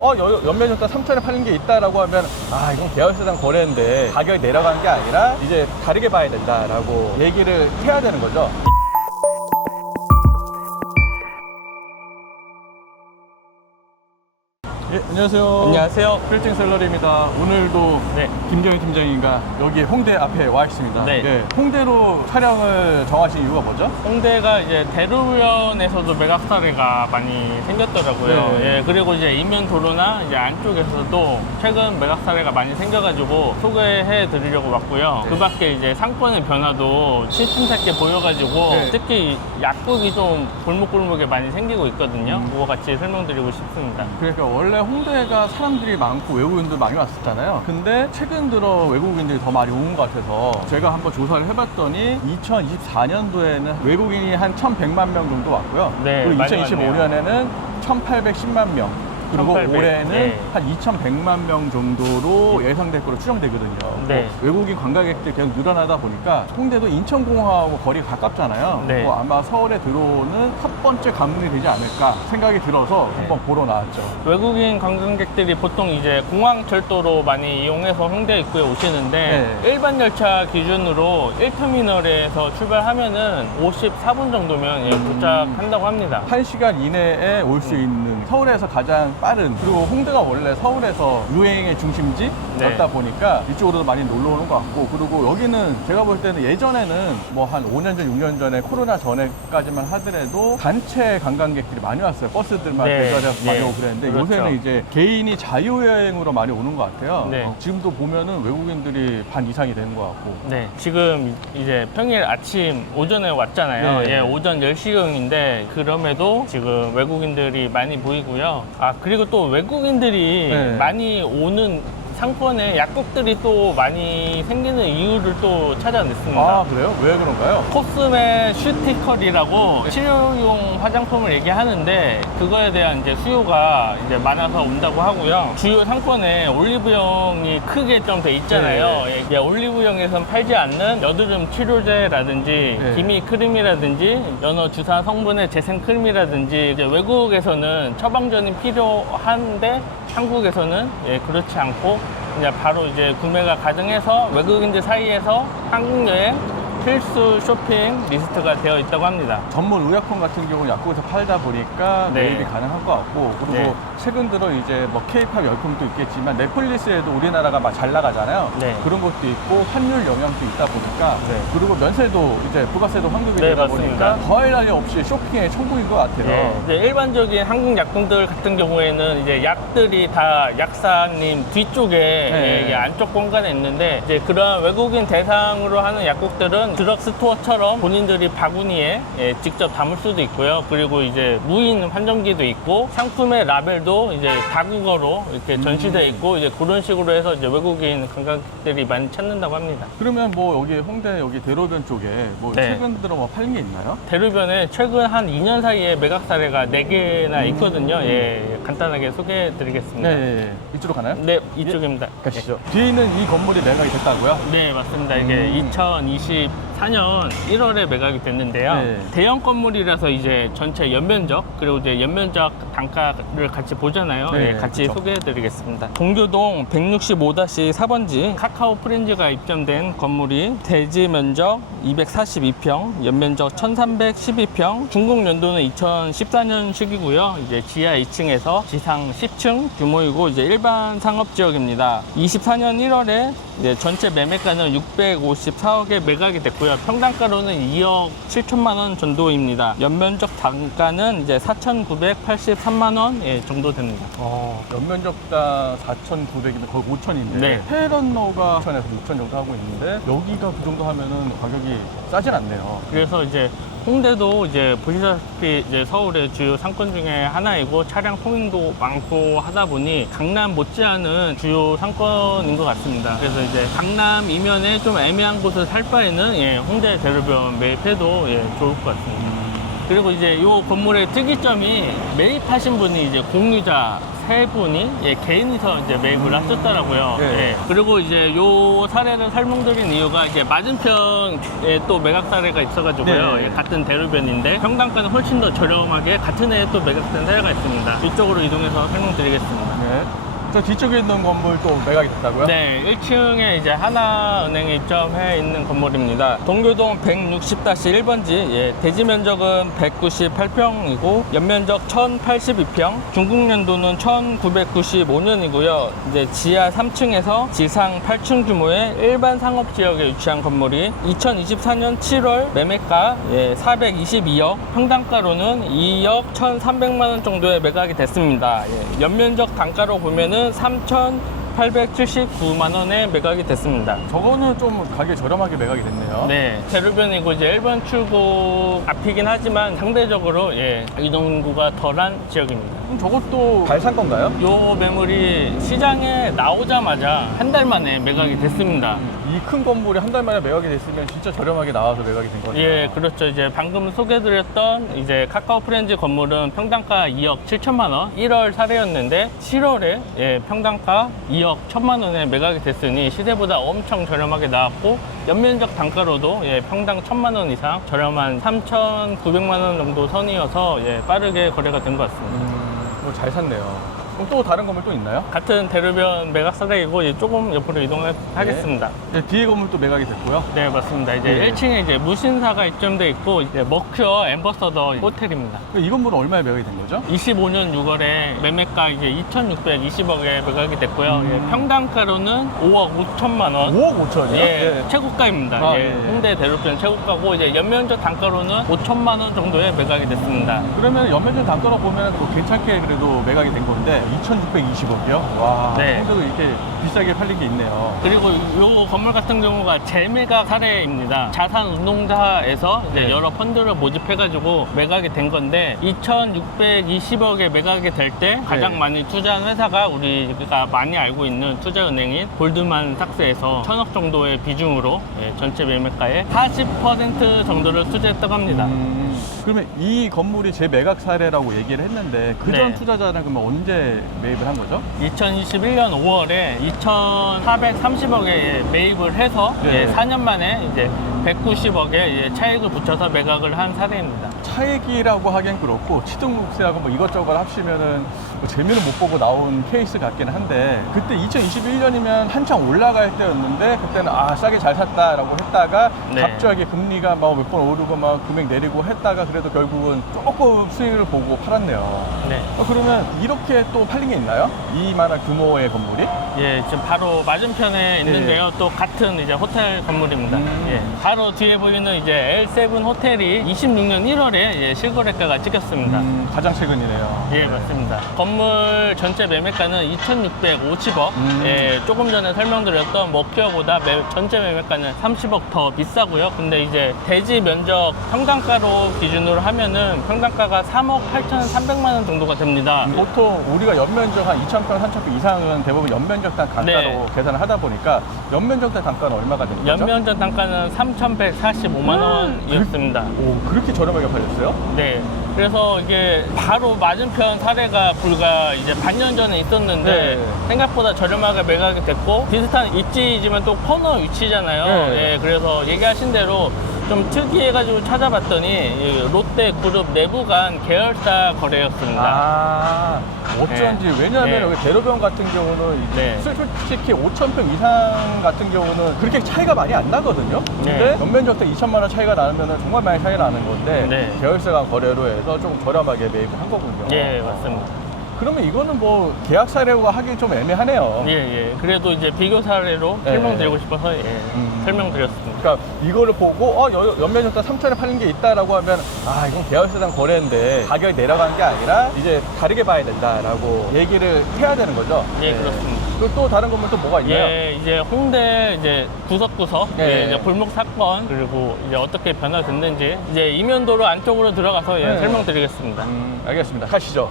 연면적다 3천에 파는 게 있다라고 하면 이건 계열사상 거래인데 가격이 내려간 게 아니라 이제 다르게 봐야 된다라고 얘기를 해야 되는 거죠. 예, 안녕하세요. 안녕하세요. 필팅 셀러리입니다. 오늘도 김정희 팀장님과 여기 홍대 앞에 와 있습니다. 네. 홍대로 촬영을 정하신 이유가 뭐죠? 홍대가 이제 대로변에서도 매각사례가 많이 생겼더라고요. 네. 예, 그리고 이제 이면도로나 이제 안쪽에서도 최근 매각사례가 많이 생겨가지고 소개해 드리려고 왔고요. 네. 그 밖에 이제 상권의 변화도 실품답게 보여가지고 네. 특히 약국이 좀 골목골목에 많이 생기고 있거든요. 그거 같이 설명드리고 싶습니다. 그러니까 원래 홍대가 사람들이 많고 외국인들 많이 왔었잖아요. 근데 최근 들어 외국인들이 더 많이 온 것 같아서 제가 한번 조사를 해봤더니 2024년도에는 외국인이 한 1,100만 명 정도 왔고요. 네, 그리고 많이 2025년에는 1,810만 명. 그리고 1800, 올해는 네. 한 2,100만 명 정도로 예상될 거로 추정되거든요. 네. 외국인 관광객들이 계속 늘어나다 보니까 홍대도 인천공항하고 거리가 가깝잖아요. 네. 아마 서울에 들어오는 첫 번째 관문이 되지 않을까 생각이 들어서 한번 보러 나왔죠. 외국인 관광객들이 보통 이제 공항철도로 많이 이용해서 홍대 입구에 오시는데 네. 일반 열차 기준으로 1터미널에서 출발하면은 54분 정도면 도착한다고 합니다. 1시간 이내에 올 수 있는 서울에서 가장 빠른, 그리고 홍대가 원래 서울에서 유행의 중심지였다 보니까 이쪽으로도 많이 놀러 오는 것 같고, 그리고 여기는 제가 볼 때는 예전에는 뭐 한 5년 전, 6년 전에 코로나 전에까지만 하더라도 단체 관광객들이 많이 왔어요. 버스들만 대절해서 많이 오고 그랬는데 그렇죠. 요새는 이제 개인이 자유여행으로 많이 오는 것 같아요. 네. 지금도 보면은 외국인들이 반 이상이 되는 것 같고. 네, 지금 이제 평일 아침 오전에 왔잖아요. 네. 예, 오전 10시경인데 그럼에도 지금 외국인들이 많이 보이고요. 그리고 또 외국인들이 네. 많이 오는 상권에 약국들이 또 많이 생기는 이유를 또 찾아냈습니다. 그래요? 왜 그런가요? 코스메 슈티컬이라고 치료용 화장품을 얘기하는데 그거에 대한 이제 수요가 이제 많아서 온다고 하고요. 주요 상권에 올리브영이 크게 좀 돼 있잖아요. 예, 올리브영에선 팔지 않는 여드름 치료제라든지 기미 크림이라든지 연어 주사 성분의 재생 크림이라든지 이제 외국에서는 처방전이 필요한데 한국에서는 그렇지 않고 이제 바로 이제 구매가 가능해서 외국인들 사이에서 한국 여행 필수 쇼핑 리스트가 되어 있다고 합니다. 전문 의약품 같은 경우는 약국에서 팔다 보니까 매입이 가능한 것 같고, 그리고 최근 들어 이제 뭐 K-팝 열풍도 있겠지만 넷플릭스에도 우리나라가 막 잘 나가잖아요. 그런 것도 있고 환율 영향도 있다 보니까, 그리고 면세도 이제 부가세도 환급이 되다 맞습니다. 보니까 더할 나위 없이 쇼핑의 천국인 것 같아요. 이제 일반적인 한국 약품들 같은 경우에는 이제 약들이 다 약사님 뒤쪽에 안쪽 공간에 있는데 이제 그런 외국인 대상으로 하는 약국들은 드럭스토어처럼 본인들이 바구니에 직접 담을 수도 있고요. 그리고 이제 무인 환전기도 있고 상품의 라벨도 이제 다국어로 이렇게 전시되어 있고 이제 그런 식으로 해서 이제 외국인 관광객들이 많이 찾는다고 합니다. 그러면 뭐 여기 홍대 여기 대로변 쪽에 뭐 최근 들어 뭐 팔린 게 있나요? 대로변에 최근 한 2년 사이에 매각 사례가 4개나 있거든요. 간단하게 소개해 드리겠습니다. 이쪽으로 가나요? 네, 이쪽입니다. 가시죠. 뒤에 있는 이 건물이 매각이 됐다고요? 네, 맞습니다. 이게 2024년 1월에 매각이 됐는데요. 대형 건물이라서 이제 전체 연면적, 그리고 이제 연면적 단가를 같이 보잖아요. 같이 소개해 드리겠습니다. 동교동 165-4번지 카카오 프렌즈가 입점된 건물이 대지 면적 242평, 연면적 1312평, 준공 연도는 2014년식이고요. 이제 지하 2층에서 지상 10층 규모이고 이제 일반 상업 지역입니다. 24년 1월에 이제 전체 매매가는 654억에 매각이 됐고요. 평당가로는 2억 7천만 원 정도입니다. 연면적 단가는 이제 4,983만 원 정도 됩니다. 연면적당 4,900이면 거의 5천인데 페런너가 5천에서 6천 정도 하고 있는데 여기가 그 정도 하면은 가격이 싸진 않네요. 그래서 이제 홍대도 이제 보시다시피 이제 서울의 주요 상권 중에 하나이고 차량 통행도 많고 하다 보니 강남 못지않은 주요 상권인 것 같습니다. 그래서 이제 강남 이면에 좀 애매한 곳을 살 바에는 홍대 대로변 매입해도 좋을 것 같습니다. 그리고 이제 이 건물의 특이점이 매입하신 분이 이제 공유자 세 분이 개인이서 이제 매입을 하셨더라고요. 예. 예. 그리고 이제 요 사례를 설명드린 이유가 이제 맞은편에 또 매각 사례가 있어가지고요. 네. 예, 같은 대로변인데 평당가는 훨씬 더 저렴하게 같은 해에 또 매각된 사례가 있습니다. 이쪽으로 이동해서 설명드리겠습니다. 네. 저 뒤쪽에 있는 건물 또 매각이 됐다고요? 네, 1층에 이제 하나은행에 입점해 있는 건물입니다. 동교동 160-1번지, 예, 대지 면적은 198평이고, 연면적 1082평, 중국 연도는 1995년이고요. 이제 지하 3층에서 지상 8층 규모의 일반 상업 지역에 위치한 건물이 2024년 7월 매매가 422억, 평당가로는 2억 1,300만 원 정도에 매각이 됐습니다. 예, 연면적 단가로 보면은 3,879만 원에 매각이 됐습니다. 저거는 좀 가격이 저렴하게 매각이 됐네요. 네, 대로변이고 이제 1번 출구 앞이긴 하지만 상대적으로 이동인구가 덜한 지역입니다. 그럼 저것도 잘 산 건가요? 요 매물이 시장에 나오자마자 한 달 만에 매각이 됐습니다. 이 큰 건물이 한 달 만에 매각이 됐으면 진짜 저렴하게 나와서 매각이 된 거네요. 예, 그렇죠. 이제 방금 소개드렸던 이제 카카오 프렌즈 건물은 평당가 2억 7천만 원, 1월 사례였는데 7월에 평당가 2억 1천만 원에 매각이 됐으니 시세보다 엄청 저렴하게 나왔고 연면적 단가로도 평당 1천만 원 이상 저렴한 3,900만 원 정도 선이어서 빠르게 거래가 된 것 같습니다. 뭐 잘 샀네요. 그럼 또 다른 건물 또 있나요? 같은 대로변 매각 사례이고 조금 옆으로 이동하겠습니다. 네, 뒤에 건물 또 매각이 됐고요. 네, 맞습니다. 이제 네. 1층에 이제 무신사가 입점돼 있고 이제 머큐어 앰버서더 호텔입니다. 이 건물은 얼마에 매각이 된 거죠? 25년 6월에 매매가 이제 2,620억에 매각이 됐고요. 평당가로는 5억 5천만 원. 5억 5천이요? 예, 최고가입니다. 아, 예, 예. 홍대 대로변 최고가고 이제 연면적 단가로는 5천만 원 정도에 매각이 됐습니다. 그러면 연면적 단가로 보면 뭐 괜찮게 그래도 매각이 된 건데 2,620억이요? 와, 네. 홍대도 이렇게 비싸게 팔린 게 있네요. 그리고 이 건물 같은 경우가 재매각 사례입니다. 자산운용사에서 이제 네. 여러 펀드를 모집해가지고 매각이 된 건데 2,620억에 매각이 될 때 가장 네. 많이 투자한 회사가 우리가 많이 알고 있는 투자은행인 골드만삭스에서 1,000억 정도의 비중으로 전체 매매가의 40% 정도를 투자했다고 합니다. 그러면 이 건물이 제 매각 사례라고 얘기를 했는데 그전 네. 투자자는 그러면 언제 매입을 한 거죠? 2021년 5월에 2,430억에 매입을 해서 네. 4년 만에 이제 190억에 차익을 붙여서 매각을 한 사례입니다. 차액이라고 하기엔 그렇고 취등록세하고 뭐 이것저것 합치면은 뭐 재미는 못 보고 나온 케이스 같긴 한데 그때 2021년이면 한창 올라갈 때였는데 그때는 싸게 잘 샀다라고 했다가 네. 갑자기 금리가 막 몇 번 오르고 막 금액 내리고 했다가 그래도 결국은 조금 수익을 보고 팔았네요. 네. 그러면 이렇게 또 팔린 게 있나요? 이만한 규모의 건물이? 예, 지금 바로 맞은편에 있는데요. 또 같은 이제 호텔 건물입니다. 예, 바로 뒤에 보이는 이제 L7 호텔이 26년 1월에 실거래가가 찍혔습니다. 가장 최근이네요. 예, 맞습니다. 건물 전체 매매가는 2,650억. 예, 조금 전에 설명드렸던 머큐어보다 전체 매매가는 30억 더 비싸고요. 근데 이제 대지 면적 평당가로 기준으로 하면은 평당가가 3억 8,300만 원 정도가 됩니다. 보통 우리가 연면적 한 2,000평, 3,000평 이상은 대부분 연면적당 단가로 네. 계산을 하다 보니까 연면적당 단가는 얼마가 되는 거죠? 연면적 단가는 3,145만 원이었습니다. 오, 그렇게 저렴하게 팔렸어요? 네. 그래서 이게 바로 맞은편 사례가 불과 이제 반년 전에 있었는데 네. 생각보다 저렴하게 매각이 됐고 비슷한 입지이지만 또 코너 위치잖아요. 네. 예, 그래서 얘기하신 대로 좀 특이해가지고 찾아봤더니 이 롯데 그룹 내부 간 계열사 거래였습니다. 어쩐지. 네. 왜냐하면 네. 여기 대로변 같은 경우는 네. 솔직히 5,000평 이상 같은 경우는 그렇게 차이가 많이 안 나거든요. 근데 네. 연면적당 2천만 원 차이가 나면 정말 많이 차이가 나는 건데 네. 계열사 간 거래로 해서 좀 저렴하게 매입을 한 거군요. 예, 맞습니다. 그러면 이거는 뭐 계약 사례와 하기 좀 애매하네요. 예. 그래도 이제 비교 사례로 네. 설명드리고 싶어서 설명드렸습니다. 그러니까 이거를 보고 연면적당 3천에 팔린 게 있다라고 하면 이건 계열사당 거래인데 가격이 내려간 게 아니라 이제 다르게 봐야 된다라고 얘기를 해야 되는 거죠. 예, 그렇습니다. 그리고 또 다른 건물 또 뭐가 있나요? 예, 이제 홍대 이제 구석구석 네. 이제 골목 사건 그리고 이제 어떻게 변화됐는지 이제 이면도로 안쪽으로 들어가서 네. 설명드리겠습니다. 알겠습니다. 가시죠.